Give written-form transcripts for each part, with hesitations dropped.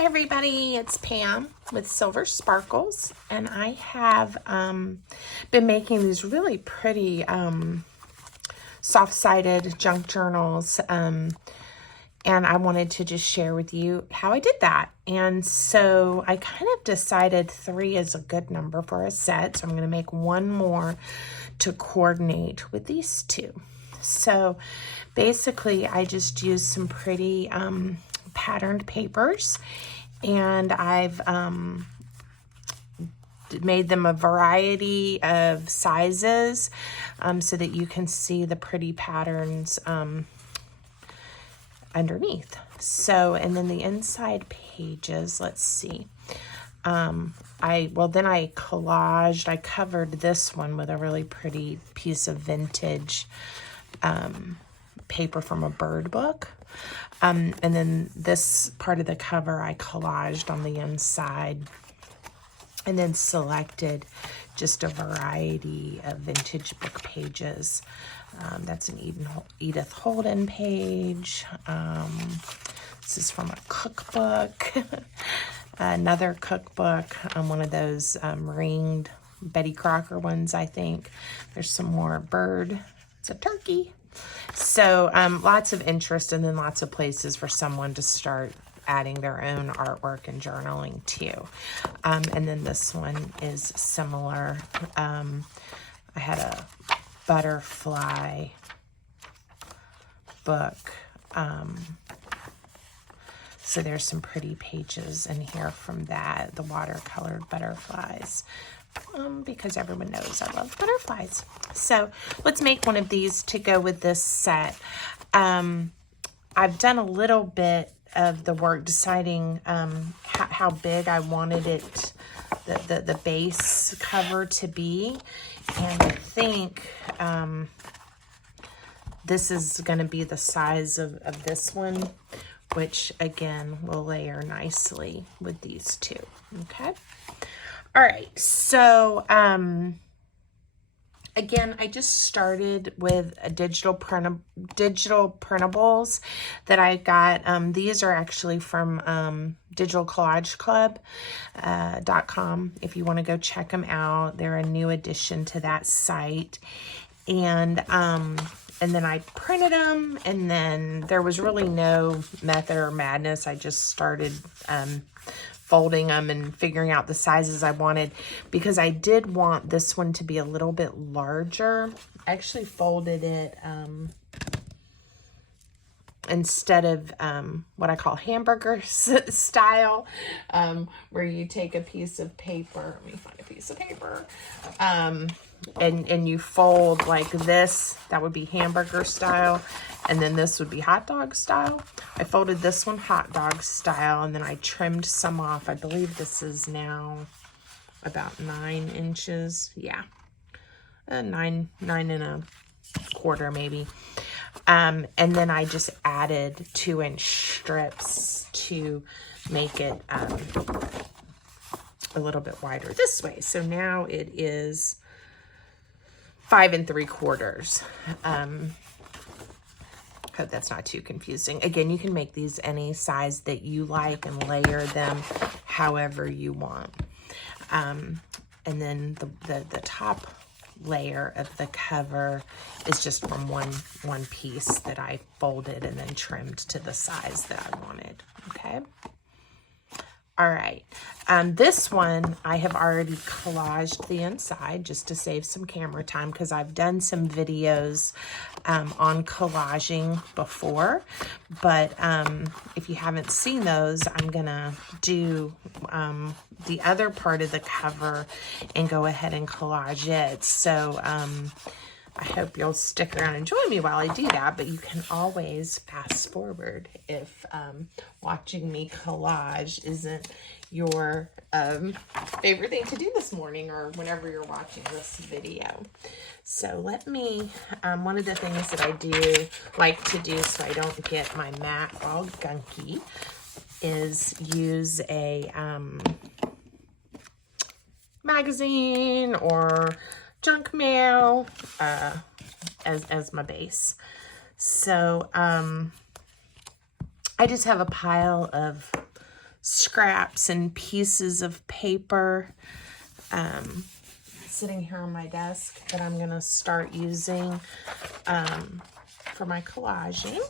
Hi everybody, it's Pam with Silver Sparkles, and I have been making these really pretty soft-sided junk journals, and I wanted to just share with you how I did that. And so I kind of decided 3 is a good number for a set, so I'm going to make one more to coordinate with these 2. So basically I just used some pretty patterned papers, and I've made them a variety of sizes so that you can see the pretty patterns underneath. So, and then the inside pages, let's see. Then I collaged, I covered this one with a really pretty piece of vintage paper from a bird book. And then this part of the cover I collaged on the inside, and then selected just a variety of vintage book pages. That's an Edith Holden page. This is from a cookbook, another cookbook, one of those ringed Betty Crocker ones, I think. There's some more bird. It's a turkey. So lots of interest, and then lots of places for someone to start adding their own artwork and journaling too. And then this one is similar. I had a butterfly book. So there's some pretty pages in here from that, the watercolored butterflies. Because everyone knows I love butterflies. So let's make one of these to go with this set. I've done a little bit of the work deciding how big I wanted it, the base cover to be. And I think this is going to be the size of this one, which again will layer nicely with these 2. Okay. All right, so again, I just started with a digital printables that I got. These are actually from Digital Collage Club .com. If you want to go check them out, they're a new addition to that site. And then I printed them, and then there was really no method or madness. I just started folding them and figuring out the sizes I wanted, because I did want this one to be a little bit larger. I actually folded it instead of what I call hamburger style, where you take a piece of paper. Let me find a piece of paper. And you fold like this. That would be hamburger style, and then this would be hot dog style. I folded this one hot dog style, and then I trimmed some off. I believe this is now about 9 inches. Yeah, 9 and a quarter maybe. And then I just added 2-inch strips to make it a little bit wider this way. So now it is 5 3/4. Hope that's not too confusing. Again, you can make these any size that you like and layer them however you want. And then the top layer of the cover is just from one piece that I folded and then trimmed to the size that I wanted. Okay. All right, this one I have already collaged the inside just to save some camera time, because I've done some videos on collaging before. But if you haven't seen those, I'm gonna do the other part of the cover and go ahead and collage it. So I hope you'll stick around and join me while I do that, but you can always fast forward if watching me collage isn't your favorite thing to do this morning, or whenever you're watching this video. So let me, one of the things that I do like to do so I don't get my mat all gunky is use a magazine or junk mail as my base. So I just have a pile of scraps and pieces of paper sitting here on my desk that I'm going to start using for my collaging.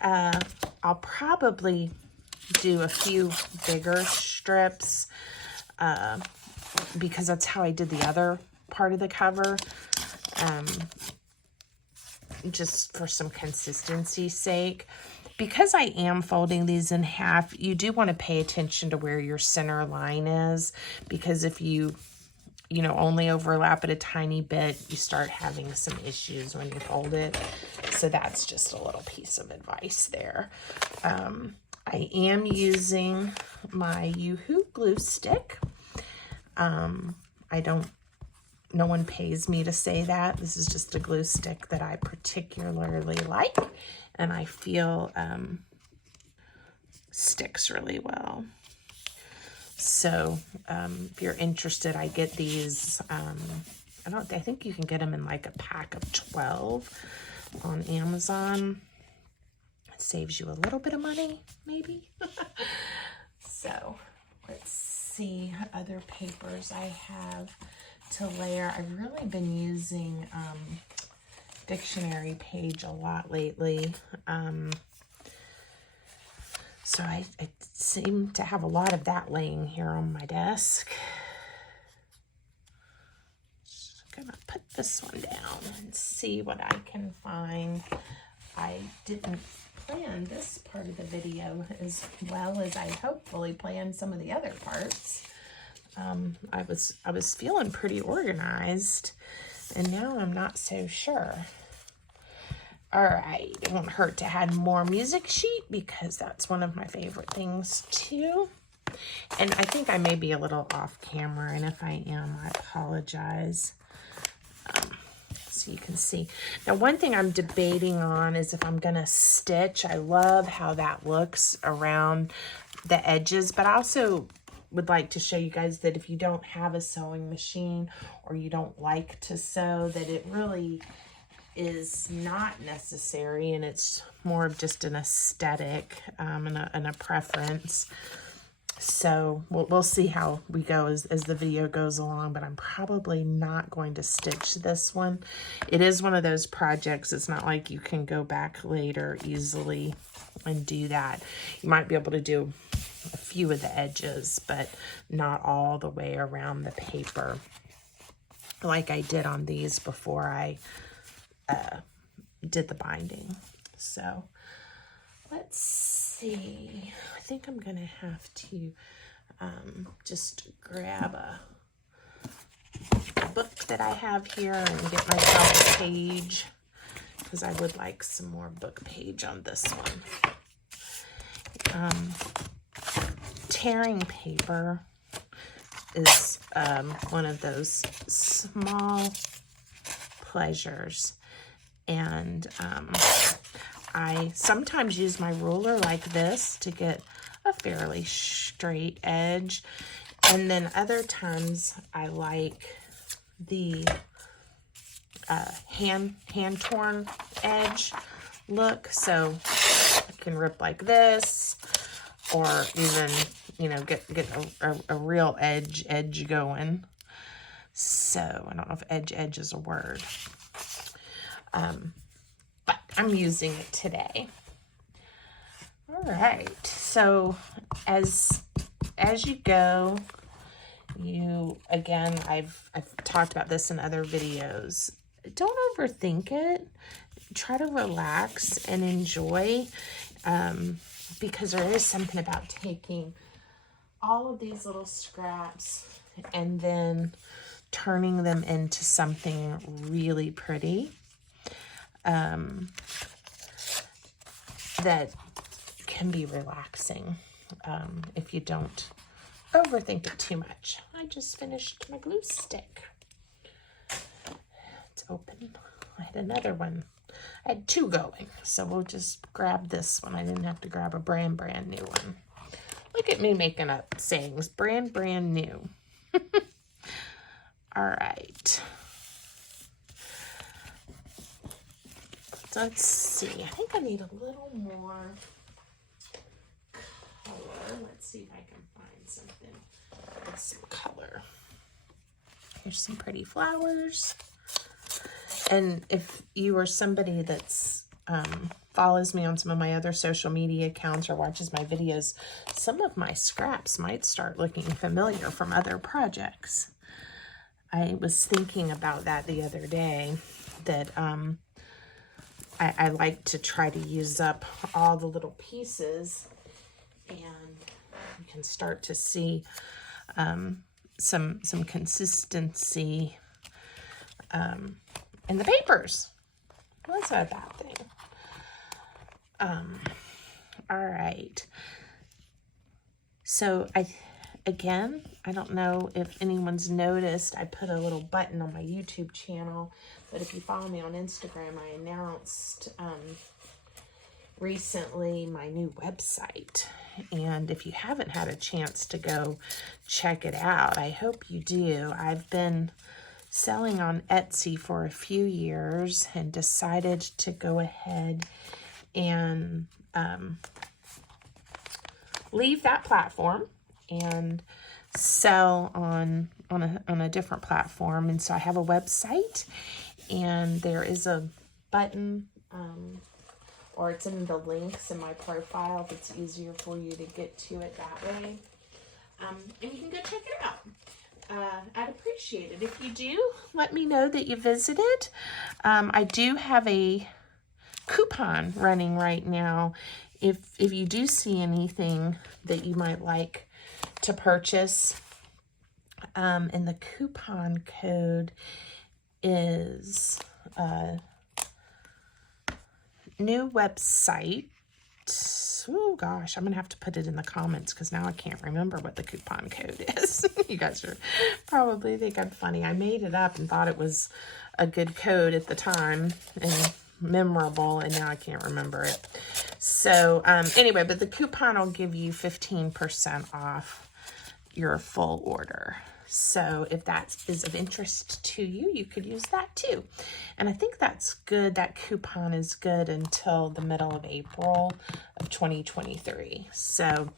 I'll probably do a few bigger strips because that's how I did the other part of the cover, just for some consistency's sake. Because I am folding these in half, you do want to pay attention to where your center line is, because if you only overlap it a tiny bit, you start having some issues when you fold it. So that's just a little piece of advice there. I am using my Yoo-Hoo glue stick. No one pays me to say that. This is just a glue stick that I particularly like, and I feel sticks really well. So if you're interested, I get these, I think you can get them in like a pack of 12 on Amazon. It saves you a little bit of money, maybe. So let's see other papers I have to layer. I've really been using dictionary page a lot lately. So I seem to have a lot of that laying here on my desk. Just gonna put this one down and see what I can find. I didn't plan this part of the video as well as I hopefully planned some of the other parts. I was feeling pretty organized, and now I'm not so sure. All right, it won't hurt to add more music sheet because that's one of my favorite things too. And I think I may be a little off camera, and if I am, I apologize. So you can see. Now, one thing I'm debating on is if I'm gonna stitch. I love how that looks around the edges, but I also would like to show you guys that if you don't have a sewing machine or you don't like to sew, that it really is not necessary, and it's more of just an aesthetic and a preference. So we'll see how we go as the video goes along, but I'm probably not going to stitch this one. It is one of those projects, it's not like you can go back later easily and do that. You might be able to do a few of the edges, but not all the way around the paper like I did on these before I did the binding. So let's see. I think I'm gonna have to just grab a book that I have here and get myself a page, because I would like some more book page on this one. Tearing paper is one of those small pleasures, and I sometimes use my ruler like this to get a fairly straight edge, and then other times I like the hand torn edge look, so I can rip like this, or even get a real edge going. So I don't know if edge is a word, but I'm using it today. All right, so as you go, again, I've talked about this in other videos. Don't overthink it. Try to relax and enjoy, because there is something about taking all of these little scraps and then turning them into something really pretty, that can be relaxing if you don't overthink it too much. I just finished my glue stick. It's open. I had another one. I had two going, so we'll just grab this one. I didn't have to grab a brand new one. Look at me making up sayings. Brand new. All right. So let's see. I think I need a little more color. Let's see if I can find something with some color. Here's some pretty flowers. And if you are somebody that's follows me on some of my other social media accounts or watches my videos, some of my scraps might start looking familiar from other projects. I was thinking about that the other day, that I like to try to use up all the little pieces, and you can start to see some consistency in the papers. Well, that's not a bad thing. All right. So again, I don't know if anyone's noticed, I put a little button on my YouTube channel, but if you follow me on Instagram, I announced recently my new website. And if you haven't had a chance to go check it out, I hope you do. I've been selling on Etsy for a few years and decided to go ahead and leave that platform and sell on a different platform. And so I have a website, and there is a button or it's in the links in my profile if it's easier for you to get to it that way. And you can go check it out. I'd appreciate it if you do. Let me know that you visited. I do have a coupon running right now. If you do see anything that you might like to purchase, and the coupon code is new website. Oh gosh, I'm gonna have to put it in the comments because now I can't remember what the coupon code is. You guys are probably think I'm funny. I made it up and thought it was a good code at the time and memorable, and now I can't remember it. So anyway, but the coupon will give you 15% off your full order. So if that is of interest to you, you could use that too. And I think that's good. That coupon is good until the middle of April of 2023. So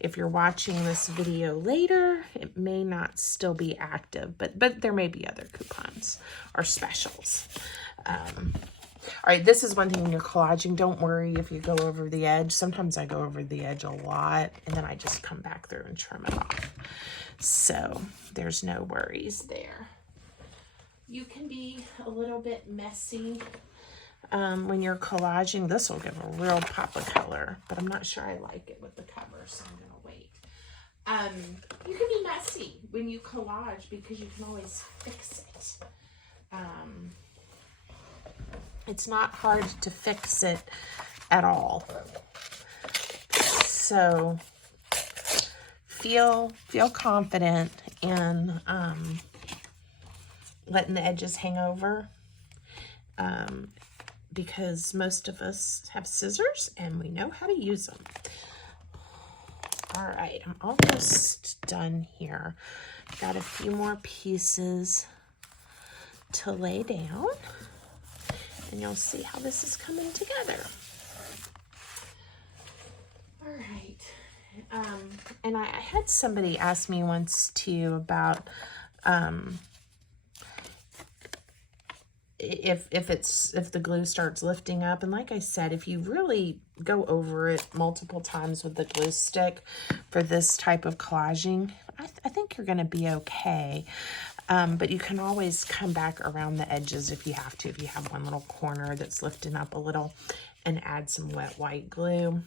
if you're watching this video later, it may not still be active, but there may be other coupons or specials. All right, this is one thing when you're collaging. Don't worry if you go over the edge. Sometimes I go over the edge a lot, and then I just come back through and trim it off. So there's no worries there. You can be a little bit messy when you're collaging. This will give a real pop of color, but I'm not sure I like it with the cover, so I'm gonna wait. You can be messy when you collage because you can always fix it. It's not hard to fix it at all. So feel confident in letting the edges hang over, because most of us have scissors and we know how to use them. All right, I'm almost done here. Got a few more pieces to lay down, and you'll see how this is coming together. All right. And I had somebody ask me once too about if the glue starts lifting up. And like I said, if you really go over it multiple times with the glue stick for this type of collaging, I think you're going to be okay. But you can always come back around the edges if you have to. If you have one little corner that's lifting up a little, and add some wet white glue.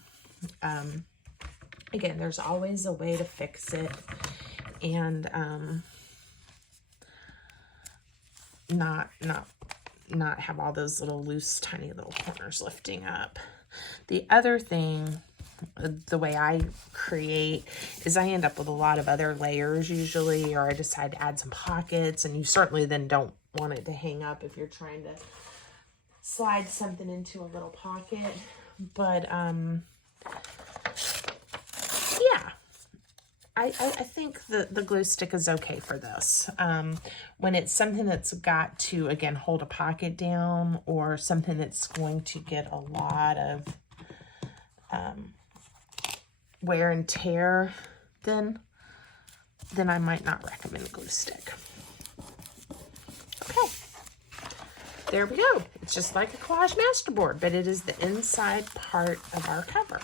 Again, there's always a way to fix it, and not have all those little loose, tiny little corners lifting up. The other thing, the way I create, is I end up with a lot of other layers usually, or I decide to add some pockets, and you certainly then don't want it to hang up if you're trying to slide something into a little pocket. But yeah, I think the glue stick is okay for this. When it's something that's got to, again, hold a pocket down, or something that's going to get a lot of wear and tear, then I might not recommend glue stick. Okay, there we go. It's just like a collage masterboard, but it is the inside part of our cover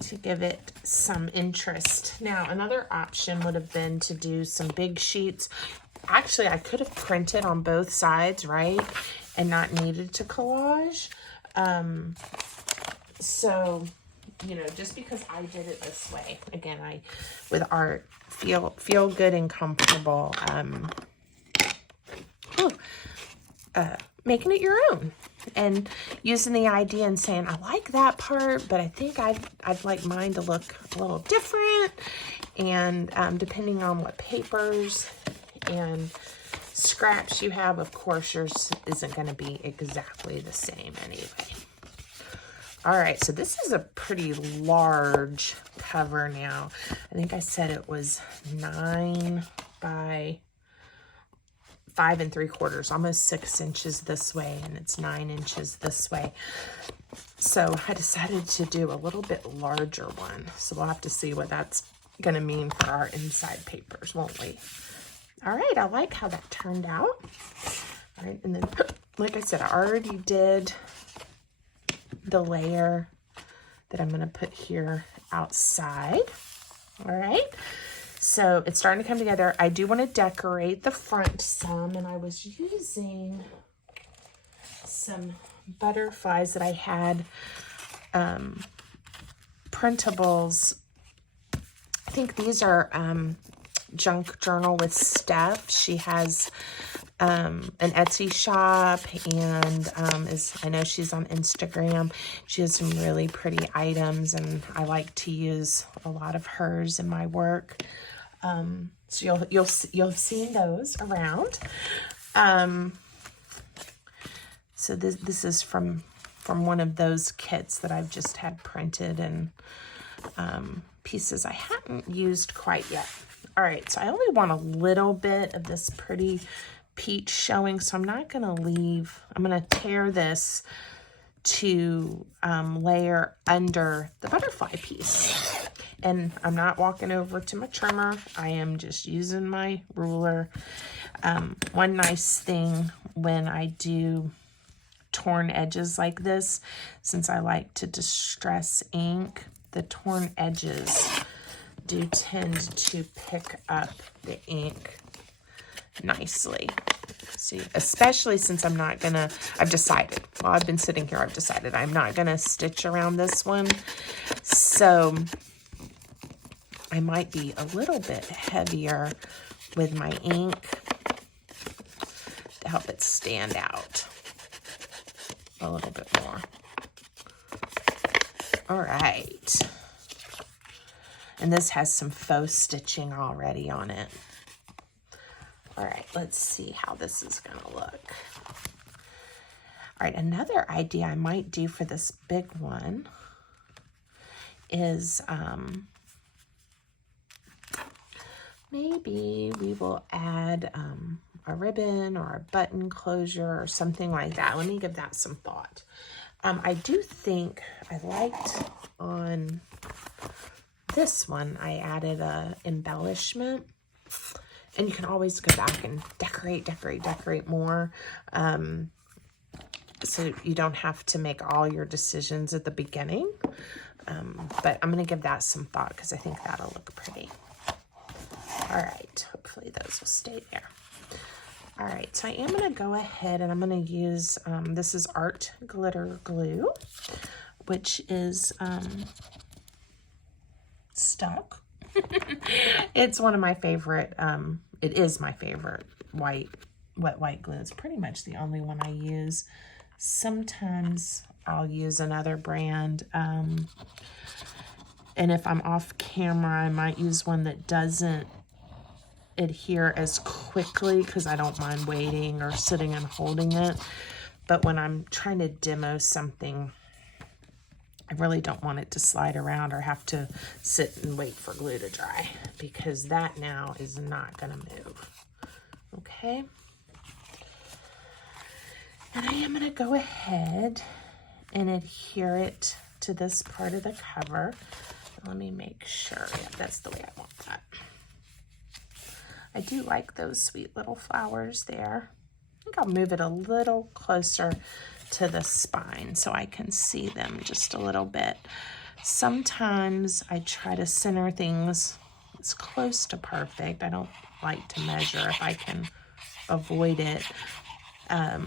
to give it some interest. Now, another option would have been to do some big sheets. Actually, I could have printed on both sides, right? And not needed to collage. So, you know, just because I did it this way, again, with art, feel good and comfortable, making it your own and using the idea and saying, I like that part, but I think I'd like mine to look a little different. And depending on what papers and scraps you have, of course, yours isn't going to be exactly the same anyway. All right, so this is a pretty large cover now. I think I said it was 9 by 5 3/4, almost 6 inches this way, and it's 9 inches this way. So I decided to do a little bit larger one. So we'll have to see what that's going to mean for our inside papers, won't we? All right, I like how that turned out. All right, and then, like I said, I already did the layer that I'm going to put here outside. All right, so it's starting to come together. I do want to decorate the front some, and I was using some butterflies that I had, printables. I think these are Junk Journal with Steph. She has an Etsy shop, and I know she's on Instagram. She has some really pretty items, and I like to use a lot of hers in my work. So you'll have seen those around. So this is from one of those kits that I've just had printed, and pieces I haven't used quite yet. All right, so I only want a little bit of this pretty peach showing, so I'm not going to leave. I'm going to tear this to layer under the butterfly piece. And I'm not walking over to my trimmer. I am just using my ruler. One nice thing when I do torn edges like this, since I like to distress ink, the torn edges do tend to pick up the ink nicely. See, especially since I'm not gonna, I've decided, while I've been sitting here, I've decided I'm not gonna stitch around this one. So I might be a little bit heavier with my ink to help it stand out a little bit more. All right. And this has some faux stitching already on it. All right, let's see how this is gonna look. All right, another idea I might do for this big one is maybe we will add a ribbon or a button closure or something like that. Let me give that some thought. I do think I liked on this one, I added a embellishment, and you can always go back and decorate more. So you don't have to make all your decisions at the beginning. But I'm going to give that some thought because I think that'll look pretty. All right, hopefully those will stay there. All right, so I am going to go ahead and I'm going to use, this is Art Glitter Glue, which is stuck. It's one of my favorite, it is my favorite wet white glue. It's pretty much the only one I use. Sometimes I'll use another brand, and if I'm off camera, I might use one that doesn't adhere as quickly because I don't mind waiting or sitting and holding it. But when I'm trying to demo something, I really don't want it to slide around or have to sit and wait for glue to dry, because that now is not going to move. Okay. And I am going to go ahead and adhere it to this part of the cover. Let me make sure. Yeah, that's the way I want that. I do like those sweet little flowers there. I think I'll move it a little closer to the spine so I can see them just a little bit. Sometimes I try to center things as close to perfect. I don't like to measure if I can avoid it. And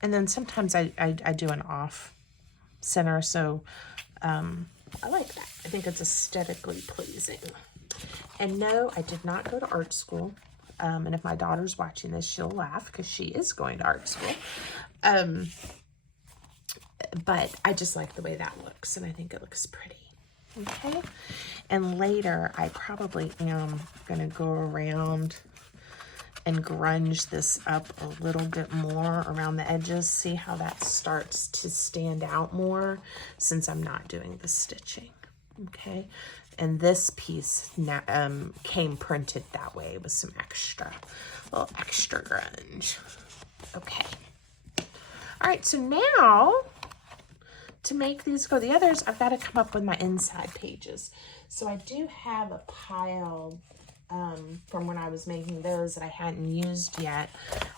then sometimes I do an off center, so I like that. I think it's aesthetically pleasing. And no, I did not go to art school. And if my daughter's watching this, she'll laugh because she is going to art school. But I just like the way that looks, and I think it looks pretty. Okay. And later, I probably am going to go around and grunge this up a little bit more around the edges. See how that starts to stand out more since I'm not doing the stitching. Okay. And this piece now, came printed that way with some extra, a little extra grunge. Okay. All right, so now to make these go the others, I've got to come up with my inside pages. So I do have a pile from when I was making those that I hadn't used yet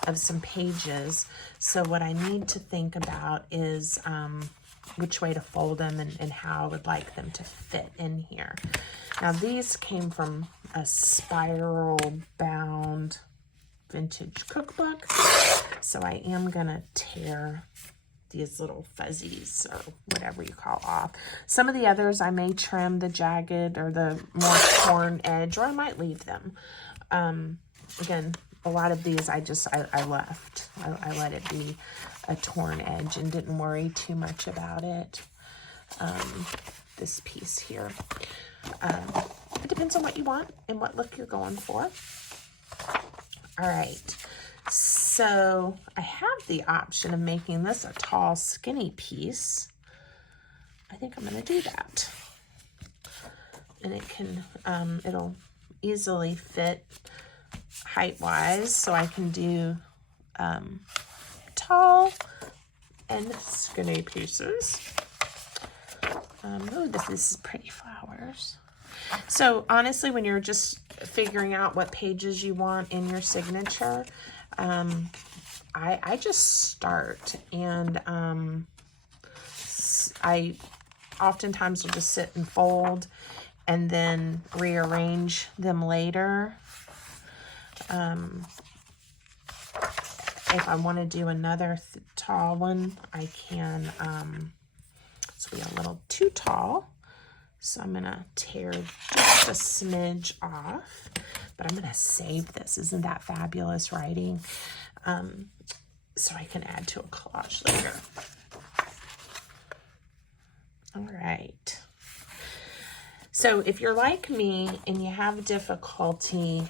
of some pages. So what I need to think about is which way to fold them and how I would like them to fit in here. Now these came from a spiral bound vintage cookbook, so I am gonna tear these little fuzzies or whatever you call off. Some of the others I may trim the jagged or the more torn edge, or I might leave them. Again, a lot of these I left. I let it be a torn edge and didn't worry too much about it. This piece here. It depends on what you want and what look you're going for. All right. So I have the option of making this a tall, skinny piece. I think I'm going to do that. And it can, it'll easily fit height-wise, so I can do tall and skinny pieces. Oh, this is pretty flowers. So honestly, when you're just figuring out what pages you want in your signature, I just start, and I oftentimes will just sit and fold and then rearrange them later. If I want to do another tall one, I can, this will be a little too tall. So I'm going to tear just a smidge off, but I'm going to save this. Isn't that fabulous writing? So I can add to a collage later. All right. So if you're like me and you have difficulty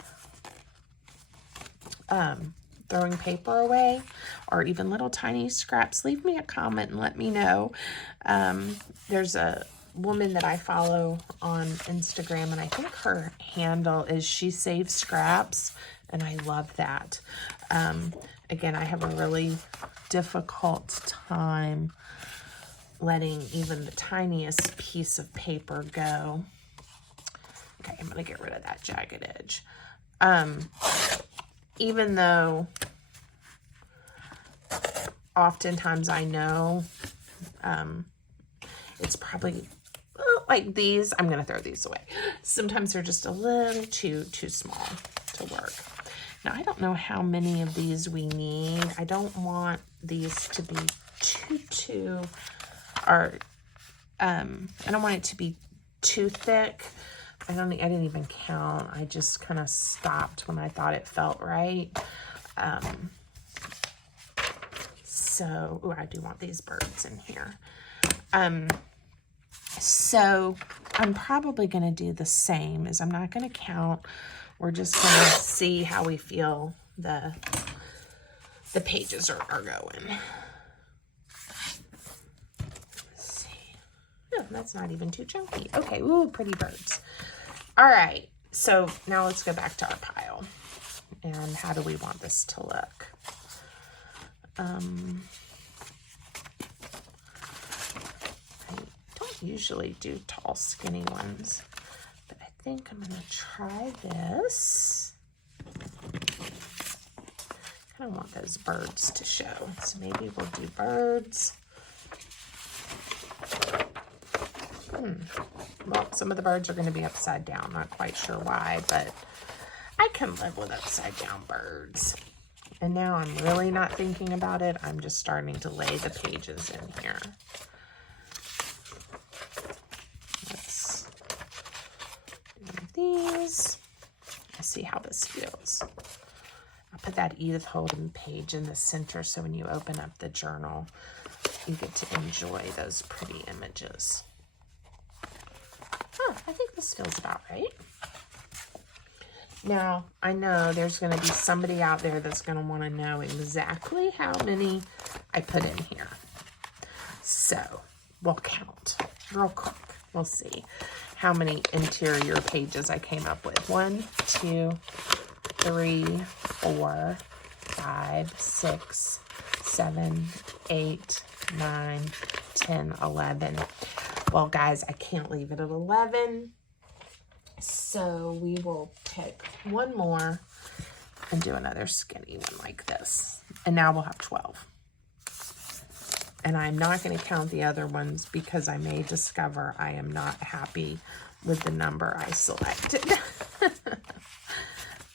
throwing paper away or even little tiny scraps, leave me a comment and let me know. There's a woman that I follow on Instagram, and I think her handle is She Saves Scraps, and I love that. Again, I have a really difficult time letting even the tiniest piece of paper go. Okay, I'm gonna get rid of that jagged edge. Even though oftentimes I know it's probably, like these, I'm gonna throw these away. Sometimes they're just a little too small to work. Now, I don't know how many of these we need. I don't want these to be too I don't want it to be too thick. I didn't even count. I just kind of stopped when I thought it felt right. So, ooh, I do want these birds in here. So I'm probably going to do the same, as I'm not going to count. We're just going to see how we feel the pages are going. Let's see. Oh, that's not even too chunky. Okay, ooh, pretty birds. All right, so now let's go back to our pile. And how do we want this to look? usually do tall, skinny ones, but I think I'm gonna try this. I don't want those birds to show, so maybe we'll do birds. Well, some of the birds are going to be upside down. Not quite sure why, but I can live with upside down birds. And now I'm really not thinking about it. I'm just starting to lay the pages in here. Let's do these. Let's see how this feels. I'll put that Edith Holden page in the center so when you open up the journal, you get to enjoy those pretty images. Oh, I think this feels about right. Now, I know there's going to be somebody out there that's going to want to know exactly how many I put in here. So, we'll count real quick. We'll see how many interior pages I came up with. 1, 2, 3, 4, 5, 6, 7, 8, 9, 10, 11. Well, guys, I can't leave it at 11. So we will pick one more and do another skinny one like this. And now we'll have 12. And I'm not going to count the other ones because I may discover I am not happy with the number I selected.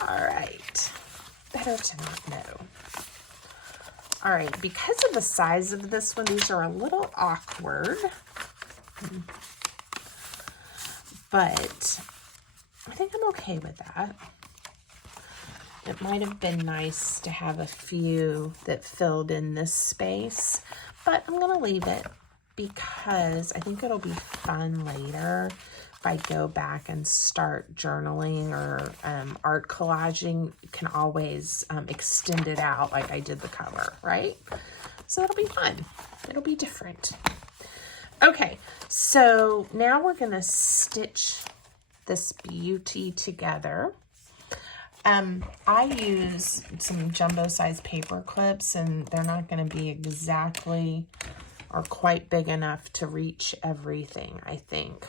All right. Better to not know. All right. Because of the size of this one, these are a little awkward. But I think I'm okay with that. It might have been nice to have a few that filled in this space, but I'm going to leave it because I think it'll be fun later if I go back and start journaling or art collaging. You can always extend it out like I did the cover, right? So it'll be fun. It'll be different. Okay, so now we're going to stitch this beauty together. I use some jumbo size paper clips, and they're not going to be exactly or quite big enough to reach everything, I think.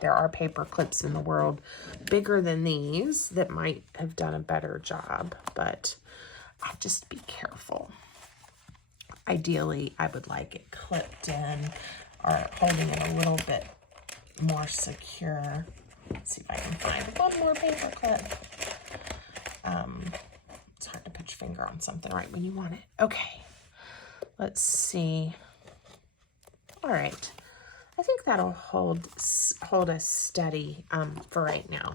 There are paper clips in the world bigger than these that might have done a better job, but I'll just be careful. Ideally, I would like it clipped in or holding it a little bit more secure. Let's see if I can find one more paper clip. It's hard to put your finger on something right when you want it. Okay, let's see. All right, I think that'll hold us steady for right now.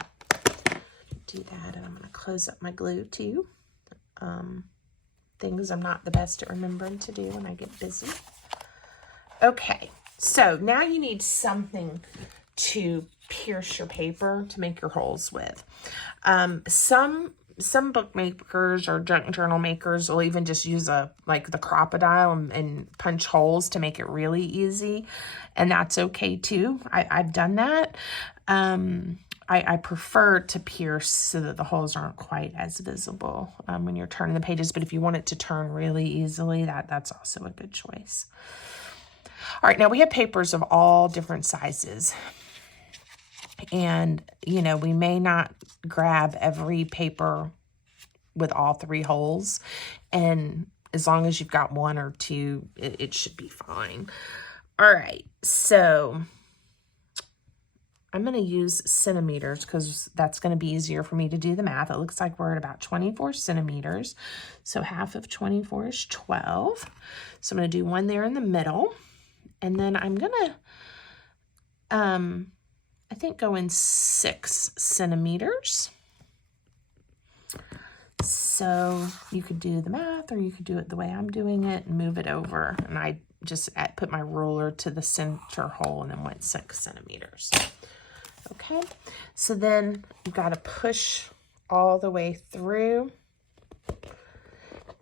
Do that, and I'm going to close up my glue too. Things I'm not the best at remembering to do when I get busy. Okay, so now you need something to pierce your paper to make your holes with. Some bookmakers or journal makers will even just use like the crocodile and punch holes to make it really easy, and that's okay too. I've done that. I prefer to pierce so that the holes aren't quite as visible when you're turning the pages, but if you want it to turn really easily, that's also a good choice. All right, now we have papers of all different sizes. And, you know, we may not grab every paper with all 3 holes. And as long as you've got 1 or 2, it should be fine. All right, so I'm going to use centimeters because that's going to be easier for me to do the math. It looks like we're at about 24 centimeters. So half of 24 is 12. So I'm going to do 1 there in the middle. And then I'm going to, I think, go in 6 centimeters. So you could do the math, or you could do it the way I'm doing it and move it over. And I just put my ruler to the center hole and then went 6 centimeters. Okay, so then you've got to push all the way through.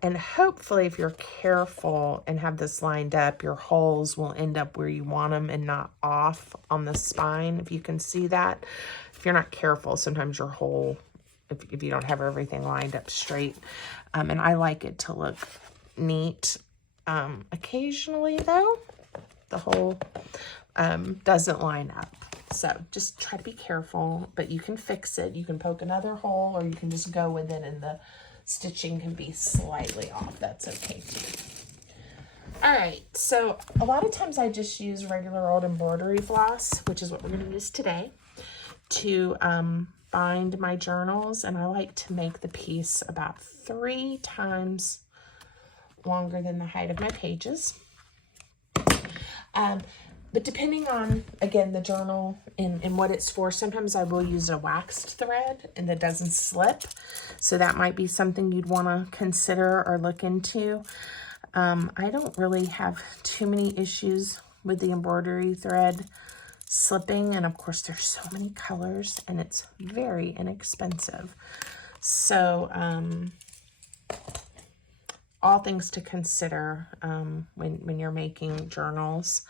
And hopefully, if you're careful and have this lined up, your holes will end up where you want them and not off on the spine, if you can see that. If you're not careful, sometimes your hole, if you don't have everything lined up straight. And I like it to look neat occasionally, though. the hole doesn't line up. So just try to be careful, but you can fix it. You can poke another hole, or you can just go with it and the stitching can be slightly off. That's okay too. All right, so a lot of times I just use regular old embroidery floss, which is what we're going to use today, to bind my journals, and I like to make the piece about 3 times longer than the height of my pages. But depending on, again, the journal and what it's for, sometimes I will use a waxed thread and that doesn't slip. So that might be something you'd want to consider or look into. I don't really have too many issues with the embroidery thread slipping. And of course, there's so many colors and it's very inexpensive. So all things to consider when you're making journals.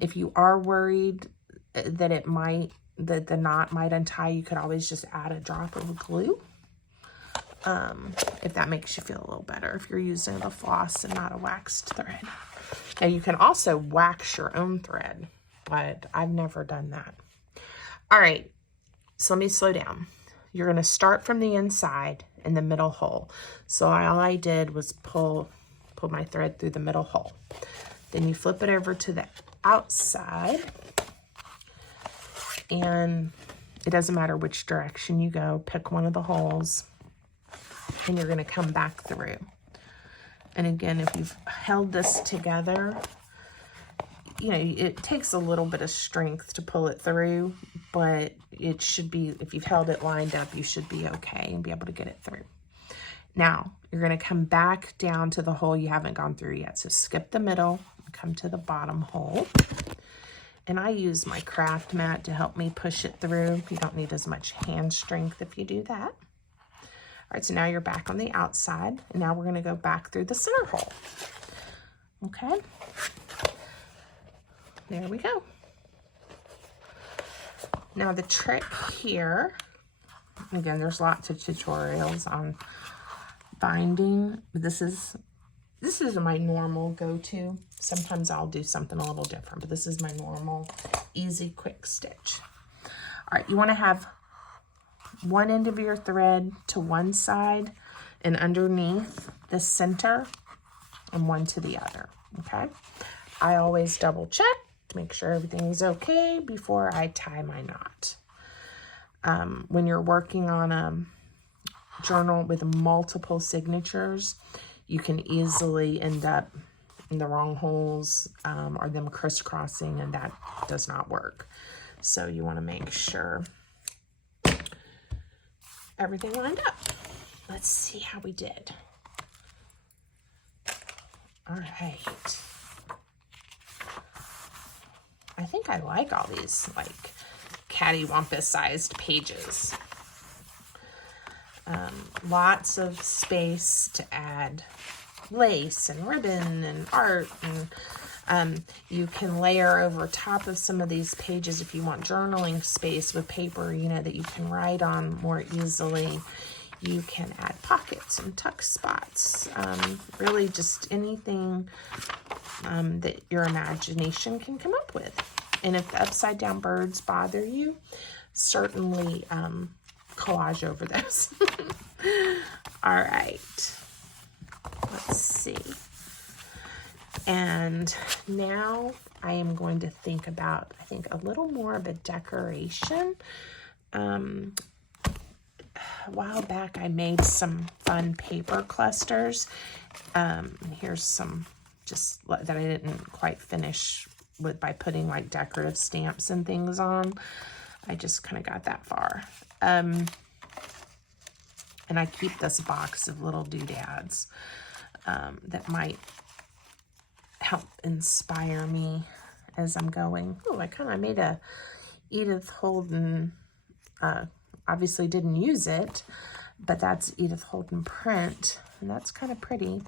If you are worried that the knot might untie, you could always just add a drop of glue. If that makes you feel a little better, if you're using a floss and not a waxed thread. Now you can also wax your own thread, but I've never done that. All right, so let me slow down. You're going to start from the inside in the middle hole. So all I did was pull my thread through the middle hole. Then you flip it over to the outside, and it doesn't matter which direction you go, pick one of the holes, and you're going to come back through. And again, if you've held this together, you know, it takes a little bit of strength to pull it through, but it should be, if you've held it lined up, you should be okay and be able to get it through. Now, you're going to come back down to the hole you haven't gone through yet. So skip the middle, come to the bottom hole. And I use my craft mat to help me push it through. You don't need as much hand strength if you do that. All right, so now you're back on the outside. And now we're going to go back through the center hole. Okay. There we go. Now the trick here, again, there's lots of tutorials on binding. This is my normal go-to. Sometimes I'll do something a little different, but this is my normal, easy, quick stitch. All right, you want to have one end of your thread to one side and underneath the center, and one to the other, okay? I always double check to make sure everything's okay before I tie my knot. When you're working on a journal with multiple signatures, you can easily end up in the wrong holes or them crisscrossing, and that does not work. So you want to make sure everything lined up. Let's see how we did. All right. I think I like all these like cattywampus sized pages. Lots of space to add lace and ribbon and art, and you can layer over top of some of these pages if you want journaling space with paper, you know, that you can write on more easily. You can add pockets and tuck spots, really just anything that your imagination can come up with. And if the upside down birds bother you, certainly collage over those. All right, let's see. And now I am going to think about, I think, a little more of a decoration. A while back I made some fun paper clusters. Here's some just that I didn't quite finish with by putting like decorative stamps and things on. I just kind of got that far. And I keep this box of little doodads that might help inspire me as I'm going. Oh, I kind of made a Edith Holden, obviously didn't use it, but that's Edith Holden print, and that's kind of pretty.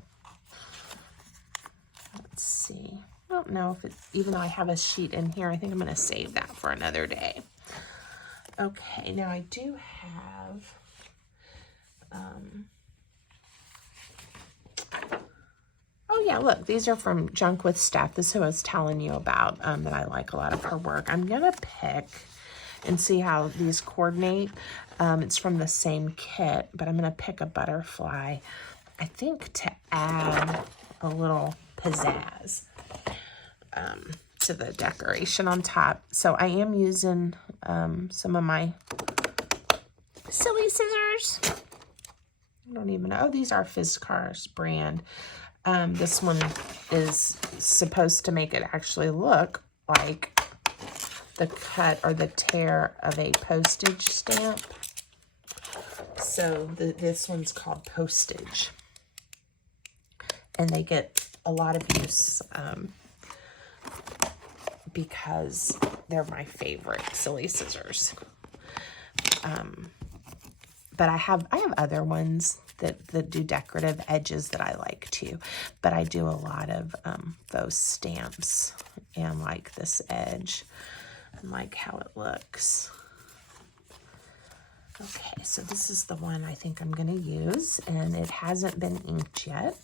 Let's see. I don't know if it's, even though I have a sheet in here, I think I'm going to save that for another day. Okay, now I do have, oh yeah, look, these are from Junk with Steph. This is who I was telling you about, that I like a lot of her work. I'm going to pick and see how these coordinate. It's from the same kit, but I'm going to pick a butterfly, I think, to add a little pizzazz to the decoration on top. So I am using some of my silly scissors. I don't even know. Oh, these are Fizzcars brand. This one is supposed to make it actually look like the cut or the tear of a postage stamp. So this one's called Postage. And they get a lot of use because they're my favorite silly scissors. But I have other ones that do decorative edges that I like too. But I do a lot of those stamps and like this edge and like how it looks. Okay, so this is the one I think I'm going to use, and it hasn't been inked yet.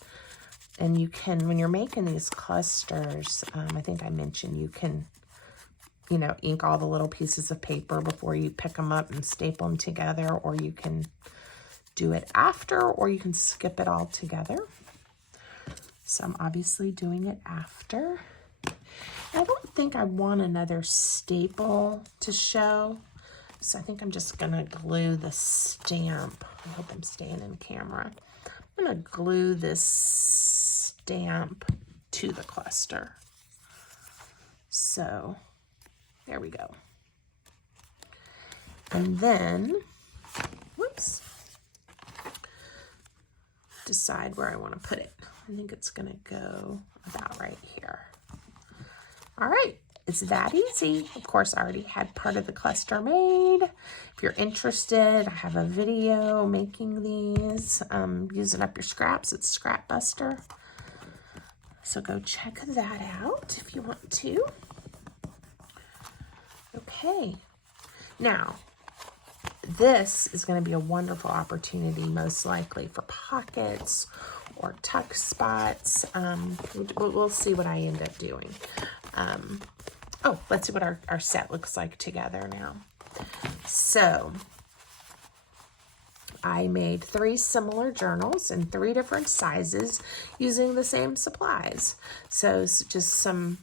And you can, when you're making these clusters, I think I mentioned you can, you know, ink all the little pieces of paper before you pick them up and staple them together, or you can do it after, or you can skip it all together. So I'm obviously doing it after. I don't think I want another staple to show, so I think I'm just gonna glue the stamp. I hope I'm staying in camera. I'm gonna glue this stamp to the cluster. So there we go. And then, whoops, decide where I want to put it. I think it's going to go about right here. All right, it's that easy. Of course, I already had part of the cluster made. If you're interested, I have a video making these, using up your scraps. It's Scrap Buster. So go check that out if you want to. Okay, now this is going to be a wonderful opportunity, most likely for pockets or tuck spots. We'll see what I end up doing. Oh, let's see what our set looks like together now. So I made 3 similar journals in 3 different sizes using the same supplies. So it's just some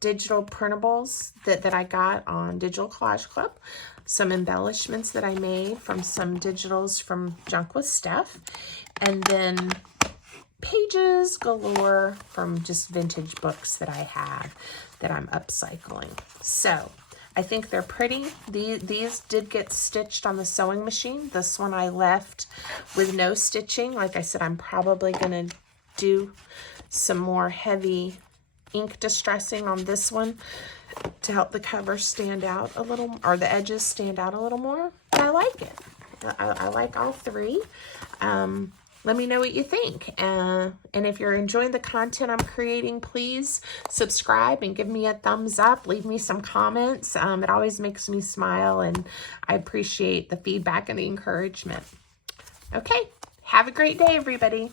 digital printables that I got on Digital Collage Club, some embellishments that I made from some digitals from Junk with Steph, and then pages galore from just vintage books that I have that I'm upcycling. So I think they're pretty. These did get stitched on the sewing machine. This one I left with no stitching. Like I said, I'm probably going to do some more heavy ink distressing on this one to help the cover stand out a little, or the edges stand out a little more. I like it. I like all 3. Let me know what you think. And if you're enjoying the content I'm creating, please subscribe and give me a thumbs up. Leave me some comments. It always makes me smile, and I appreciate the feedback and the encouragement. Okay, have a great day, everybody.